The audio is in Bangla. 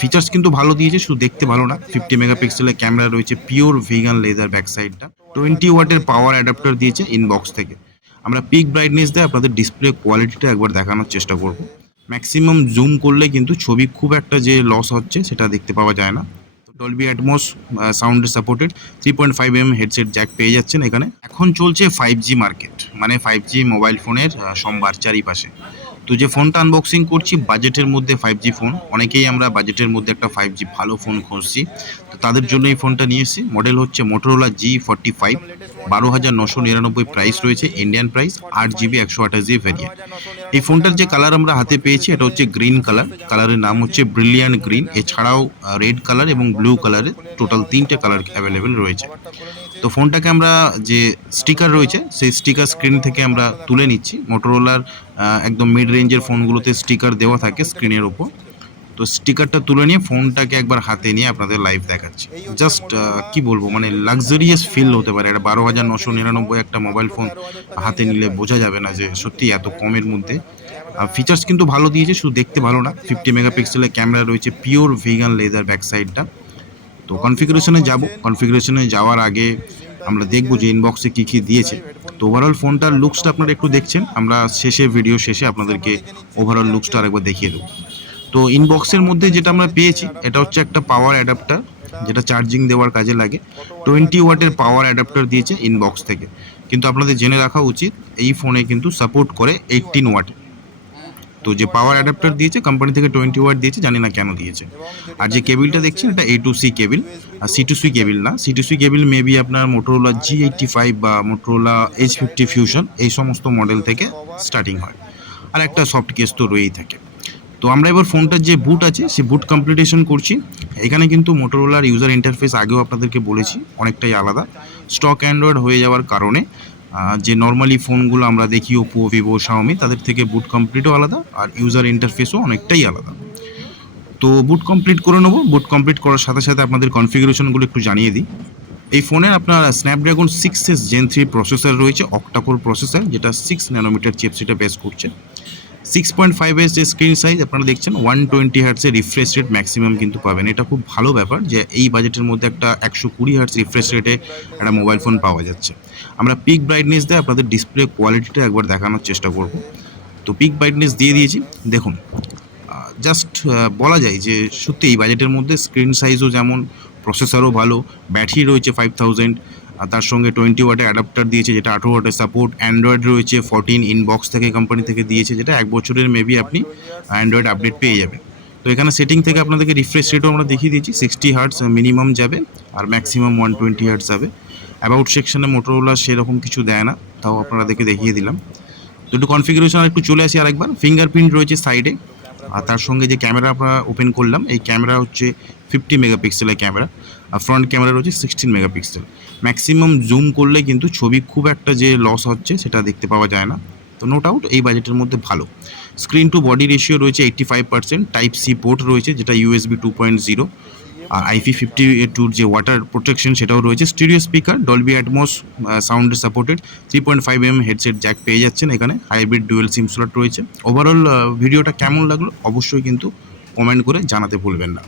ফিচার্স কিন্তু ভালো দিয়েছে শুধু দেখতে ভালো না। ফিফটি মেগাপিক্সেলের ক্যামেরা রয়েছে পিওর ভিগান লেদার ব্যাক সাইডটা টোয়েন্টি ওয়াটের পাওয়ার অ্যাডাপ্টার দিয়েছে ইনবক্স থেকে। আমরা পিক ব্রাইটনেস দিয়ে আপনাদের ডিসপ্লে কোয়ালিটিটা একবার দেখানোর চেষ্টা করব। ম্যাক্সিমাম জুম করলে কিন্তু ছবি খুব একটা যে লস হচ্ছে সেটা দেখতে পাওয়া যায় না। Dolby Atmos sound supported three point five M headset jack পেয়ে যাচ্ছেন এখানে। এখন চলছে ফাইভ জি মার্কেট মানে ফাইভ জি মোবাইল ফোনের আহ, সম্ভার চারিপাশে। তো যে ফোনটা আনবক্সিং করছি বাজেটের মধ্যে ফাইভ জি ফোন অনেকেই আমরা বাজেটের মধ্যে একটা ফাইভ জি ভালো ফোন খুঁজছি। তো তাদের জন্য এই ফোনটা নিয়ে এসেছি। মডেল হচ্ছে মোটরোলা জি ফর্টি ফাইভ বারো হাজার নশো নিরানব্বই প্রাইস রয়েছে ইন্ডিয়ান প্রাইস আট জিবি একশো আঠাশ জিবি ভ্যারিয়েন্ট এই ফোনটার যে কালার আমরা হাতে পেয়েছি, এটা হচ্ছে গ্রিন কালার কালারের নাম হচ্ছে ব্রিলিয়ান্ট গ্রিন এছাড়াও রেড কালার এবং ব্লু কালারের টোটাল তিনটে কালার অ্যাভেলেবেল রয়েছে। তো ফোনটাকে আমরা যে স্টিকার রয়েছে সেই স্টিকার স্ক্রিন থেকে আমরা তুলে নিচ্ছি। মোটোরোলার একদম মিড রেঞ্জের ফোনগুলোতে স্টিকার দেওয়া থাকে স্ক্রিনের ওপর। তো স্টিকারটা তুলে নিয়ে ফোনটাকে একবার হাতে নিয়ে আপনাদের লাইভ দেখাচ্ছি। জাস্ট কি বলব মানে লাক্সারিয়াস ফিল হতে পারে। এটা বারো হাজার নশো নিরানব্বই একটা মোবাইল ফোন হাতে নিলে বোঝা যাবে না যে সত্যি এত কমের মধ্যে। ফিচার্স কিন্তু ভালো দিয়েছে শুধু দেখতে ভালো না। ফিফটি মেগাপিক্সেলের ক্যামেরা রয়েছে পিওর ভিগান লেদার ব্যাক সাইডটা তো কনফিগারেশনে যাব। কনফিগারেশনে যাওয়ার আগে আমরা দেখব যে ইনবক্সে কী কী দিয়েছে। তো ওভারঅল ফোনটার লুকসটা আপনারা একটু দেখছেন। আমরা শেষে ভিডিও শেষে আপনাদেরকে ওভারঅল লুকসটা আরেকবার দেখিয়ে দেবো। তো ইনবক্সের মধ্যে যেটা আমরা পেয়েছি, এটা হচ্ছে একটা পাওয়ার অ্যাডাপ্টার যেটা চার্জিং দেওয়ার কাজে লাগে। টোয়েন্টি ওয়াটের পাওয়ার অ্যাডাপ্টার দিয়েছে ইনবক্স থেকে। কিন্তু আপনাদের জেনে রাখা উচিত, এই ফোনে কিন্তু সাপোর্ট করে এইটিন ওয়াট তো যে পাওয়ার অ্যাডাপ্টার দিয়েছে কোম্পানি থেকে টোয়েন্টি ওয়াট দিয়েছে, জানি না কেন দিয়েছে। আর যে কেবিলটা দেখছেন, এটা এ টু সি কেবিল আর সি টু সি কেবিল না। C to C cable maybe আপনার মোটোরোলা জি এইটটি ফাইভ বা মোটোরোলা এইচ ফিফটি ফিউশন এই সমস্ত মডেল থেকে স্টার্টিং হয়। আর একটা সফট কেস তো রয়েই থাকে। তো আমরা এবার ফোনটার যে বুট আছে, সে বুট কমপ্লিটেশন করছি। এখানে কিন্তু মোটোরোলার ইউজার ইন্টারফেস আগেও আপনাদেরকে বলেছি, অনেকটাই আলাদা। স্টক অ্যান্ড্রয়েড হয়ে যাওয়ার কারণে যে নর্মালি ফোনগুলো আমরা দেখি ওপো ভিভো শাওমি তাদের থেকে বুট কমপ্লিটও আলাদা আর ইউজার ইন্টারফেসও অনেকটাই আলাদা। তো বুট কমপ্লিট করে নেব। বুট কমপ্লিট করার সাথে সাথে আপনাদের কনফিগারেশনগুলো একটু জানিয়ে দিই। এই ফোনের আপনার Snapdragon six S gen three processor রয়েছে অক্টাকোর প্রসেসর যেটা সিক্স ন্যানোমিটার চিপসেটে বেস করছে। সিক্স পয়েন্ট ফাইভ এস যে স্ক্রিন সাইজ আপনারা দেখছেন ওয়ান টোয়েন্টি হার্টসের রিফ্রেশ রেট ম্যাক্সিমাম কিন্তু পাবেন। এটা খুব ভালো ব্যাপার যে এই বাজেটের মধ্যে একটা একশো কুড়ি হার্টস রিফ্রেশ রেটে একটা মোবাইল ফোন পাওয়া যাচ্ছে। আমরা পিক ব্রাইটনেস দিয়ে আপনাদের ডিসপ্লে কোয়ালিটিটা একবার দেখানোর চেষ্টা করব। তো পিক ব্রাইটনেস দিয়ে দিয়েছি। দেখুন জাস্ট বলা যায় যে সত্যি এই বাজেটের মধ্যে স্ক্রিন সাইজও যেমন প্রসেসরও ভালো ব্যাটারি রয়েছে ফাইভ থাউজেন্ড আর তার সঙ্গে টোয়েন্টি ওয়াটের অ্যাডাপ্টার দিয়েছে, যেটা আঠেরো ওয়াটের সাপোর্ট অ্যান্ড্রয়েড রয়েছে ফোরটিন ইনবক্স থেকে কোম্পানি থেকে দিয়েছে, যেটা এক বছরের মেবি আপনি অ্যান্ড্রয়েড আপডেট পেয়ে যাবেন। তো এখানে সেটিং থেকে আপনাদেরকে রিফ্রেশ রেটও আমরা দেখিয়ে দিয়েছি সিক্সটি হার্টস মিনিমাম যাবে আর ম্যাক্সিমাম ওয়ান টোয়েন্টি হার্টস যাবে। অ্যাবাউট সেকশানে মোটরোলা সেরকম কিছু দেয় না, তাও আপনাদেরকে দেখিয়ে দিলাম। তো একটু কনফিগারেশন একটু চলে আসি আরেকবার। ফিঙ্গারপ্রিন্ট রয়েছে সাইডে আর তার সঙ্গে যে ক্যামেরা আমরা ওপেন করলাম, এই ক্যামেরা হচ্ছে ফিফটি মেগাপিক্সেলের ক্যামেরা ফ্রন্ট ক্যামেরা রয়েছে সিক্সটিন মেগাপিক্সেল ম্যাক্সিমাম জুম করলে কিন্তু ছবি খুব একটা যে লস হচ্ছে সেটা দেখতে পাওয়া যায় না। তো নো ডাউট এই বাজেটের মধ্যে ভালো। স্ক্রিন টু বডি রেশিও রয়েছে eighty five percent type C port রয়েছে যেটা ইউএসবি টু পয়েন্ট জিরো আর আইপি ফিফটি টুর যে ওয়াটার প্রোটেকশন সেটাও রয়েছে। Stereo speaker Dolby Atmos sound supported three point five M headset jack পেয়ে যাচ্ছেন এখানে। হাইব্রিড ডুয়েল সিম স্লট রয়েছে। ওভারঅল ভিডিওটা কেমন লাগল অবশ্যই কিন্তু কমেন্ট করে জানাতে ভুলবেন না।